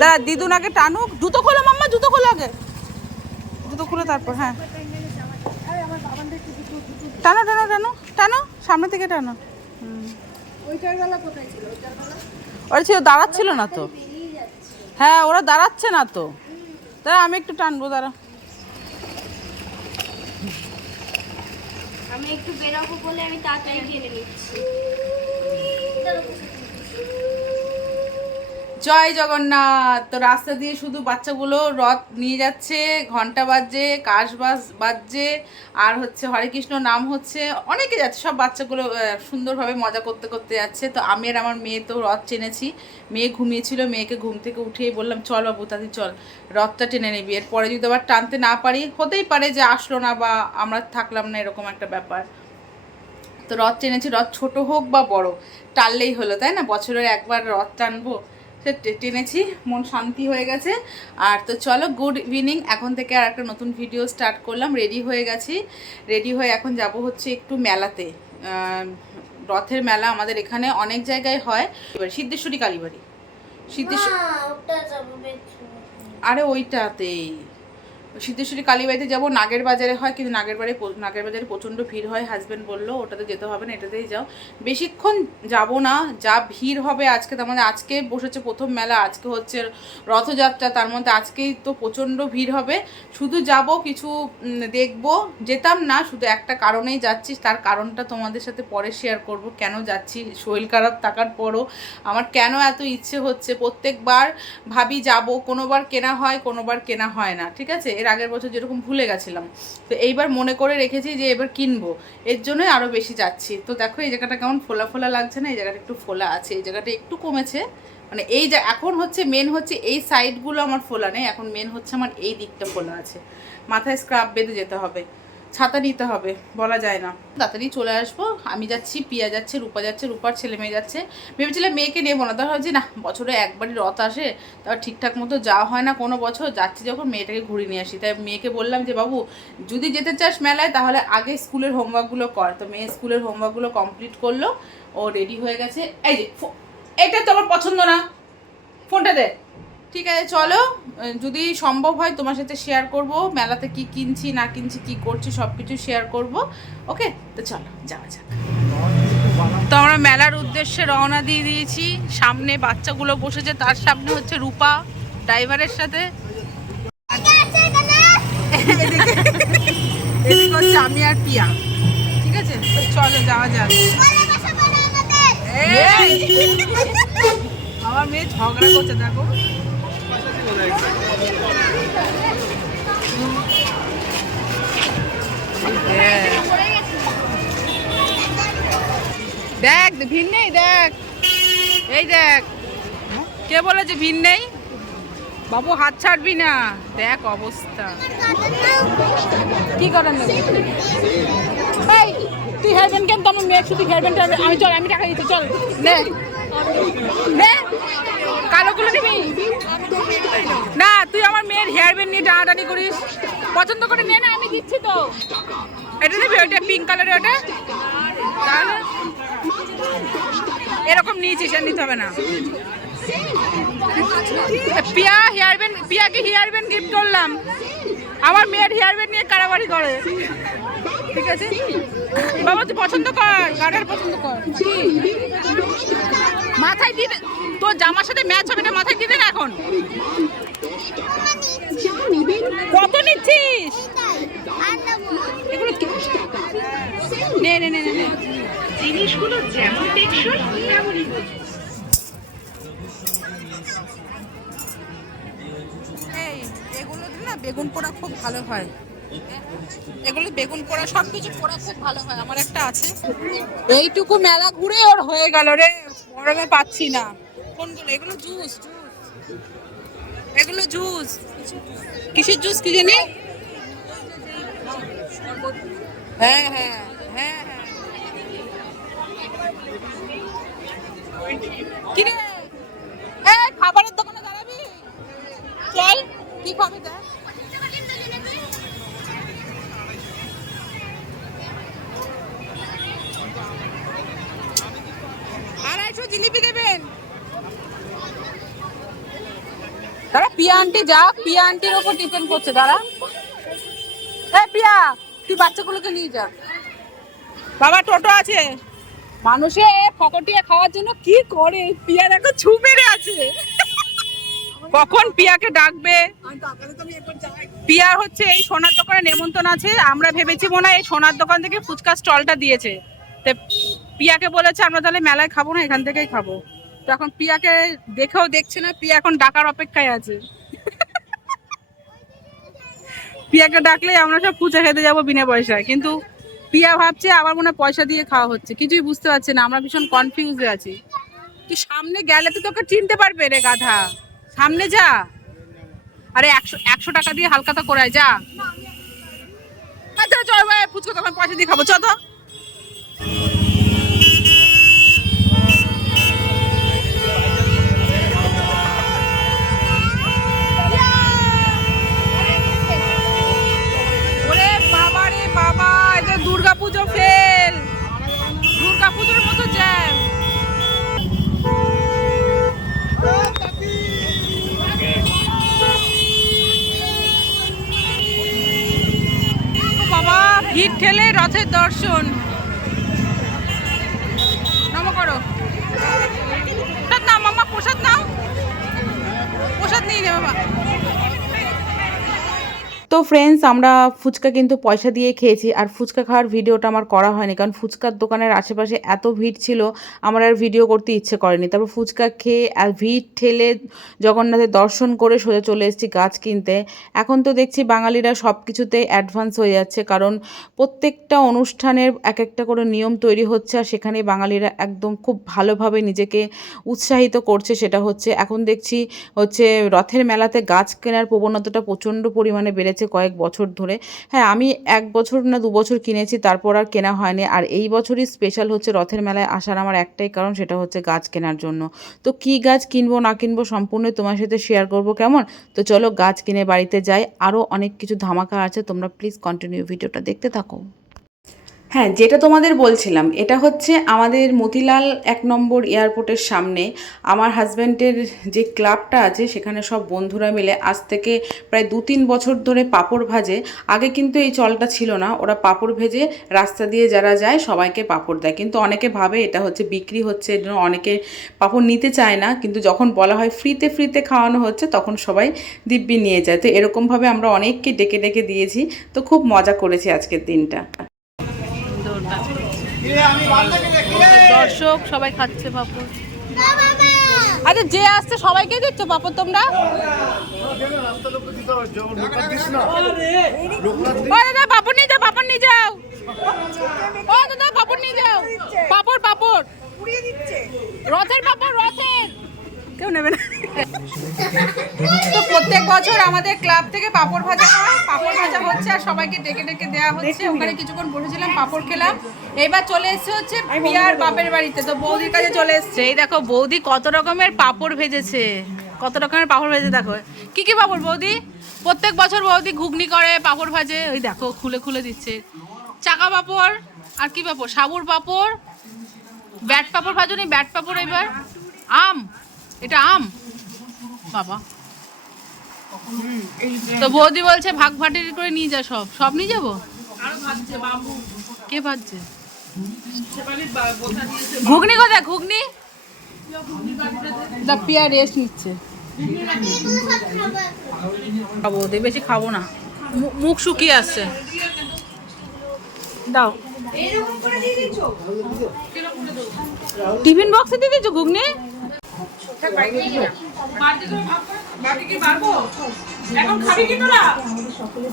দাঁড়া, দিদুন আগে টানুক। জুতো খোলো মাম্মা, জুতো খোলো আগে। জুতো খুলে তারপর হ্যাঁ। টানো টানো টানো টানো। সামনে থেকে টানো। ওরা ছিল, দাঁড়াচ্ছিল না তো। হ্যাঁ ওরা দাঁড়াচ্ছে না তো। দাঁড়া, আমি একটু টানবো, দাঁড়া। আমি একটু বেরোবো বলে আমি তাড়াতাড়ি টেনে নিচ্ছি। জয় জগন্নাথ। তো রাস্তা দিয়ে শুধু বাচ্চাগুলো রথ নিয়ে যাচ্ছে ঘণ্টা বাজছে, কাশ বাজ, বাজছে, আর হচ্ছে হরে কৃষ্ণ নাম হচ্ছে। অনেকে যাচ্ছে, সব বাচ্চাগুলো সুন্দরভাবে মজা করতে করতে যাচ্ছে। তো আমি আর আমার মেয়ে তো রথ টেনেছি। মেয়ে ঘুমিয়েছিল, মেয়েকে ঘুম থেকে উঠিয়ে বললাম, চল বাবু তাতে চল, রথটা টেনে নিবি। এরপরে যদি আবার টানতে না পারি, হতেই পারে যে আসলো না বা আমরা থাকলাম না, এরকম একটা ব্যাপার। তো রথ টেনেছি, রথ ছোট হোক বা বড়, টানলেই হলো, তাই না? বছরের একবার রথ টানবো। সে টেনেছি মন শান্তি হয়ে গেছে। আর তো চলো গুড ইভিনিং এখন থেকে আর একটা নতুন ভিডিও স্টার্ট করলাম। রেডি হয়ে গেছি। রেডি হয়ে এখন যাব হচ্ছে একটু মেলাতে। রথের মেলা আমাদের এখানে অনেক জায়গায় হয়। এবার সিদ্ধেশ্বরী কালীবাড়ি। সিদ্ধেশ্বর আরে ওইটাতেই। সিদ্ধেশ্বরী কালীবাড়িতে যাব, নাগের বাজারে হয়, কিন্তু নাগের বাড়ি নাগের বাজারে প্রচণ্ড ভিড় হয় হাজব্যান্ড বলল, ওটাতে যেতে হবে না, এটাতেই যাও। বেশিক্ষণ যাব না, যা ভিড় হবে আজকে, তার মধ্যে আজকে বসেছে প্রথম মেলা, আজকে হচ্ছে রথযাত্রা, তার মধ্যে আজকেই তো প্রচণ্ড ভিড় হবে। শুধু যাব, কিছু দেখব, যেতাম না, শুধু একটা কারণেই যাচ্ছি, তার কারণটা তোমাদের সাথে পরে শেয়ার করব, কেন যাচ্ছি, শরীর খারাপ থাকার পরও। আমার কেন এত ইচ্ছে হচ্ছে, প্রত্যেকবার ভাবি যাব, কোনোবার কেনা হয়, কোনোবার কেনা হয় না, ঠিক আছে? এর আগের বছর যেরকম ভুলে গেছিলাম। তো এইবার মনে করে রেখেছি যে এবার কিনবো। এর জন্যই আরও বেশি যাচ্ছি। তো দেখো এই জায়গাটা কেমন ফোলা ফোলা লাগছে না? এই জায়গাটা একটু ফোলা আছে। এই জায়গাটা একটু কমেছে। মানে এই যে এখন হচ্ছে মেন হচ্ছে এই সাইডগুলো আমার ফোলা নেই। এখন মেন হচ্ছে আমার এই দিকটা ফোলা আছে। মাথায় স্ক্রাব বেঁধে যেতে হবে। ছাতা নিতে হবে, বলা যায় না। তাড়াতাড়ি চলে আসব, আমি যাচ্ছি, পিয়া যাচ্ছে, রূপা যাচ্ছে, রূপার ছেলে মেয়ে যাচ্ছে। ভেবেছিলাম মেয়েকে নেব না তাহলে ভাবছি, না, বছরে একবারই রথ আসে তার ঠিকঠাক মতো যাওয়া হয় না কোনো বছর, যাচ্ছি যখন মেয়েটাকে ঘুরিয়ে নিয়ে আসি। তাই মেয়েকে বললাম যে, বাবু, যদি যেতে চাস মেলায়, তাহলে আগে স্কুলের হোমওয়ার্কগুলো কর। তো মেয়ে স্কুলের হোমওয়ার্কগুলো কমপ্লিট করল, ও রেডি হয়ে গেছে। এই যে এটা তো আমার পছন্দ না। ফোনটা দে। ঠিক আছে চলো। যদি সম্ভব হয় তোমার সাথে শেয়ার করব মেলাতে কি কিনছি না কিনছি কি করছি সব কিছু শেয়ার করব। ওকে তো চলো যাওয়া যাক। তো আমরা মেলার উদ্দেশ্যে রওনা দিয়ে দিয়েছি। সামনে বাচ্চাগুলো বসেছে তার সামনে হচ্ছে রূপা ড্রাইভারের সাথে। আমি আর পিয়া। ঠিক আছে? চলো যাওয়া যাক! আমার মেয়ে ঝগড়া করছে দেখো। দেখ ভিড় নেই, দেখ। এই দেখ। কে বলেছে ভিড় নেই? বাবু হাত ছাড়বি না। দেখ অবস্থা। কি করেন তুই হেয়ারব্যান্ড কেন? তো আমার মেয়ে, শুধু হেয়ারব্যান্ড আমি চল, আমি টাকা দিচ্ছি চল। নে। কালোগুলো নিবি? না, তুই আমার মেয়ের হেয়ারব্যান্ড নিয়ে টানাটানি করিস। পছন্দ করে নে না, আমি দিচ্ছি তো। এটা নিবি, ওইটা পিঙ্ক কালারের ওটা? তাহলে এরকম নিয়েছিস, আর নিতে হবে না। পিয়া হেয়ার ব্যান্ড পিয়াকে হেয়ার ব্যান্ড গিফট করলাম। আমার মেয়ের হেয়ার ব্যান্ড নিয়ে কারাবাড়ি করে। ঠিক আছে? বাবা তুই পছন্দ কর গার্ডার পছন্দ কর। মাথায় দিবে তোর জামার সাথে ম্যাচ হবে না মাথায় দিবে না এখন। কত নিচ্ছিস? এগুলো নে নে নে নে নে। জিনিসগুলো যেমন টেকসই তেমনই এই এগুলোতে না বেগুন পোড়া খুব ভালো হয়। এগুলো বেগুন পোড়া সব কিছু পোড়া খুব ভালো হয় আমার একটা আছে। এইটুকু মেলা ঘুরে ওর হয়ে গেল রে গরমে পাচ্ছি না। কোনগুলো? এগুলো জুস এগুলো জুস। কিসের জুস কি জানি? হ্যাঁ হ্যাঁ হ্যাঁ হ্যাঁ। কিরে? খাবারের দোকানে দাঁড়াবি? চল। কি খাবি দেখ? জিলিপি দেবেন দাঁড়া পিয়া আন্টি যা পিয়া আন্টির ওপর ডিপেন্ড করছে দাঁড়া। হ্যাঁ পিয়া তুই বাচ্চাগুলোকে নিয়ে যা। বাবা টোটো আছে। মানুষে ফকটিয়ে খাওয়ার জন্য কি করে? পিয়া দেখো ছু মেরে আছে। কখন পিয়াকে ডাকবে? পিয়া হচ্ছে এই সোনার দোকানে নেমন্তন্ন আছে। আমরা ভেবেছি মনে হয় এই সোনার দোকান থেকে ফুচকা স্টলটা দিয়েছে। পিয়াকে বলেছে আমরা তাহলে মেলায় খাব না এখান থেকেই খাব। তো এখন পিয়াকে দেখেও দেখছে না পিয়া এখন ডাকার অপেক্ষায় আছে। পিয়াকে ডাকলেই আমরা সব ফুচা খেতে যাব বিনা পয়সায়। কিন্তু পিয়া ভাবছে আবার মনে পয়সা দিয়ে খাওয়া হচ্ছে। কিছুই বুঝতে পারছে না আমরা ভীষণ কনফিউজে আছি। তুই সামনে গেলে তো তোকে চিনতে পারবে রে গাধা। সামনে যা। আরে একশো একশো টাকা দিয়ে হালকাতা করে আয়, যা। আচ্ছা চল ভাই ফুচকা তখন পয়সা দিয়ে খাব। চ তো ভিড় ঠেলে রথের দর্শন। নম করো। প্রসাদ নাও, মামা, প্রসাদ নাও। প্রসাদ নিয়ে নে বাবা তো ফ্রেন্ডস আমরা ফুচকা কিন্তু পয়সা দিয়ে খেয়েছি। আর ফুচকা খাওয়ার ভিডিওটা আমার করা হয়নি, কারণ ফুচকার দোকানের আশেপাশে এত ভিড় ছিল, আমার আর ভিডিও করতে ইচ্ছে করেনি। তারপর ফুচকা খেয়ে, আর ভিড় ঠেলে জগন্নাথের দর্শন করে সোজা চলে এসেছি গাছ কিনতে। এখন তো দেখছি বাঙালিরা সব কিছুতেই অ্যাডভান্স হয়ে যাচ্ছে, কারণ প্রত্যেকটা অনুষ্ঠানের এক একটা করে নিয়ম তৈরি হচ্ছে, আর সেখানে বাঙালিরা একদম খুব ভালোভাবে নিজেকে উৎসাহিত করছে, সেটা হচ্ছে। এখন দেখছি হচ্ছে রথের মেলাতে গাছ কেনার প্রবণতাটা প্রচণ্ড পরিমাণে বেড়েছে। কয়েক বছর ধরে। হ্যাঁ আমি এক বছর না দু বছর কিনেছি, তারপর আর কেনা হয়নি। আর এই বছরই স্পেশাল হচ্ছে রথের মেলায় আসার আমার একটাই কারণ, সেটা হচ্ছে গাছ কেনার জন্য। তো কি গাছ কিনবো, না কিনবো সম্পূর্ণ তোমার সাথে শেয়ার করব কেমন? তো চলো গাছ কিনে বাড়িতে যাই। আরও অনেক কিছু ধামাকা আছে, তোমরা প্লিজ কন্টিনিউ ভিডিওটা দেখতে থাকো। হ্যাঁ যেটা তোমাদের বলছিলাম, এটা হচ্ছে আমাদের মতিলাল এক নম্বর এয়ারপোর্টের সামনে। আমার হাজব্যান্ডের যে ক্লাবটা আছে, সেখানে সব বন্ধুরা মিলে আজ থেকে প্রায় দু তিন বছর ধরে পাঁপড় ভাজে। আগে কিন্তু এই চলটা ছিল না, ওরা পাঁপড় ভেজে রাস্তা দিয়ে যারা যায়, সবাইকে পাঁপড় দেয়। কিন্তু অনেকে ভাবে এটা হচ্ছে বিক্রি হচ্ছে এর জন্য অনেকে পাঁপড় নিতে চায় না। কিন্তু যখন বলা হয় ফ্রিতে ফ্রিতে খাওয়ানো হচ্ছে, তখন সবাই দিব্যি নিয়ে যায়। তো এরকমভাবে আমরা অনেককে ডেকে ডেকে দিয়েছি। তো খুব মজা করেছি আজকের দিনটা। দর্শক সবাই খাচ্ছে পাপড়। আচ্ছা যে আসছে সবাইকে দিচ্ছ পাপড় তোমরা? দাদা পাপড় নিয়ে যাও পাপড় নিয়ে যাও। ও দাদা পাপড় নিয়ে যাও। পাপড় পাপড়। রথের পাপড় রথের কেউ নেবে না। তো প্রত্যেক বছর আমাদের ক্লাব থেকে পাপড় ভাজা হয়। পাপড় ভাজা হচ্ছে আর সবাইকে ডেকে ডেকে দেওয়া হচ্ছে। ওখানে কিছুক্ষণ বসেছিলাম পাপড় খেলাম। এবার চলে এসেছে হচ্ছে পিয়ার বাপের বাড়িতে। তো বৌদির কাছে চলে এসেছে। এই দেখো বৌদি কত রকমের পাপড় ভেজেছে। কত রকমের পাপড় ভেজে দেখো। কি কি পাপড় বৌদি? প্রত্যেক বছর বৌদি ঘুগনি করে পাপড় ভাজে। ওই দেখো খুলে খুলে দিচ্ছে। চাকা পাপড় আর কি পাপড়? সাবুর পাপড় ব্যাট পাপড় ভাজো নি ব্যাট পাপড় এবার। আম। এটা আম? বাবা। তো বৌদি বলছে ভাগ ভাটি করে নিয়ে যা সব। সব নিয়ে যাব? কে ভাজছে? ঘুগনি কোথায়? ঘুগনি? দা পিয়া রেস্ট নিচ্ছে। খাব দে বেশি খাব না। মুখ শুকিয়ে আসছে। দাও। টিফিন বক্সে দিয়ে দিয়েছ ঘুগনি?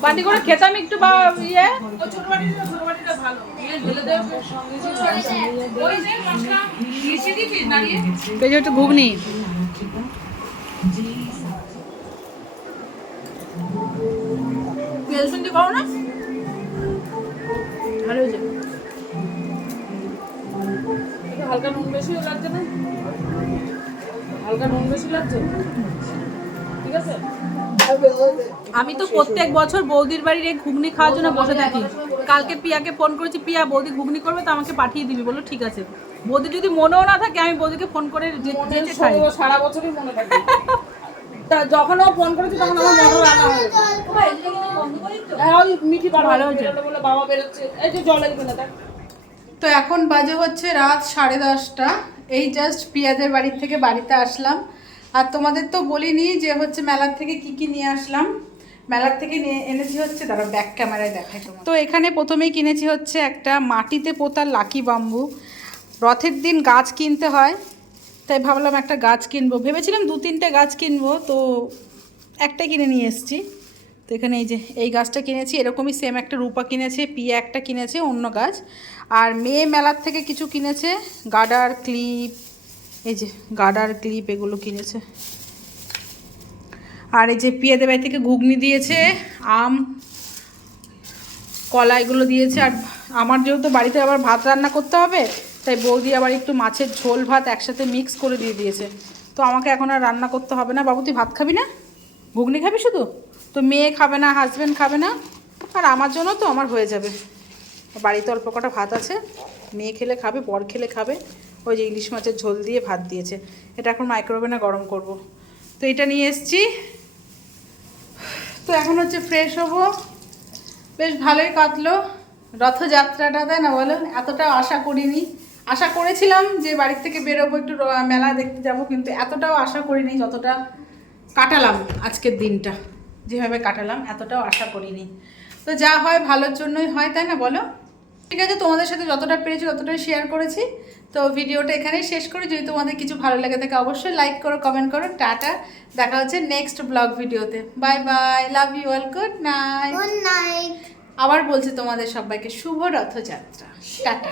বাটি করে খেতাম একটু বা ইয়ে। যে একটু ঘুগনি। না? ভালো হয়েছে হালকা নুন বেশি লাগছে না? হালকা নুন বেশি লাগছে? ঠিক আছে? আমি তো প্রত্যেক বছর বৌদির বাড়ির এই ঘুগনি খাওয়ার জন্য বসে থাকি। কালকে পিয়াকে ফোন করেছি পিয়া বৌদি ঘুগনি করবে তো আমাকে পাঠিয়ে দিবি। বলো ঠিক আছে। বৌদি যদি মনেও না থাকে আমি বৌদিকে ফোন করে খাই। সারা বছরই মনে থাকে। তা যখন ও ফোন করেছে তখন আমার মনে হয়ে হ্যাঁ, মিঠি ভালো হয়েছে। বলে বাবা বেরোচ্ছে। এই যে তো এখন বাজে হচ্ছে রাত সাড়ে দশটা। এই জাস্ট পিয়াদের বাড়ির থেকে বাড়িতে আসলাম। আর তোমাদের তো বলিনি যে হচ্ছে মেলার থেকে কি কি নিয়ে আসলাম। মেলার থেকে নিয়ে এনেছি হচ্ছে তারা ব্যাক ক্যামেরায় দেখাই তোমার তো এখানে প্রথমেই কিনেছি হচ্ছে একটা মাটিতে পোতা লাকি বাম্বু রথের দিন গাছ কিনতে হয়, তাই ভাবলাম একটা গাছ কিনবো। ভেবেছিলাম দু তিনটে গাছ কিনবো, তো একটা কিনে নিয়ে এসেছি। তো এখানে এই যে, এই গাছটা কিনেছি, এরকমই সেম একটা রূপা কিনেছে, পিয়া একটা কিনেছে, অন্য গাছ। আর মেয়ে মেলার থেকে কিছু কিনেছে, গাডার ক্লিপ, এই যে গাডার ক্লিপ এগুলো কিনেছে। আর এই যে পিয়াদের বাড়ি থেকে ঘুগনি দিয়েছে, আম, কলা এগুলো দিয়েছে। আর আমার যেহেতু বাড়িতে আবার ভাত রান্না করতে হবে, তাই বৌদি আবার একটু মাছের ঝোল, ভাত একসাথে মিক্স করে দিয়ে দিয়েছে। তো আমাকে এখন আর রান্না করতে হবে না। বাবু, তুই ভাত খাবি না? ঘুগনি খাবি শুধু? তো মেয়ে খাবে না হাজব্যান্ড খাবে না, আর আমার জন্য তো আমার হয়ে যাবে। বাড়িতে অল্প কটা ভাত আছে, মেয়ে খেলে খাবে, বর খেলে খাবে, ওই যে ইলিশ মাছের ঝোল দিয়ে ভাত দিয়েছে। এটা এখন মাইক্রোওভেনে গরম করব। তো এটা নিয়ে এসছি। তো এখন হচ্ছে ফ্রেশ হব। বেশ ভালোই কাটলো। রথযাত্রাটা, তাই না বলো? এতটা আশা করিনি। আশা করেছিলাম যে বাড়ির থেকে বেরোবো একটু মেলা দেখতে যাব, কিন্তু এতটাও আশা করিনি যতটা কাটালাম আজকের দিনটা। যেভাবে কাটালাম এতটাও আশা করিনি। তো যা হয় ভালোর জন্যই হয় তাই না বলো? ঠিক আছে তোমাদের সাথে যতটা পেরেছি ততটাই শেয়ার করেছি। তো ভিডিওটা এখানেই শেষ করি। যদি তোমাদের কিছু ভালো লাগে থাকে অবশ্যই লাইক করো কমেন্ট করো। টাটা দেখা হচ্ছে নেক্সট ব্লগ ভিডিওতে। Bye bye love you all good night good night আবার বলছি তোমাদের সবাইকে শুভ রথযাত্রা টাটা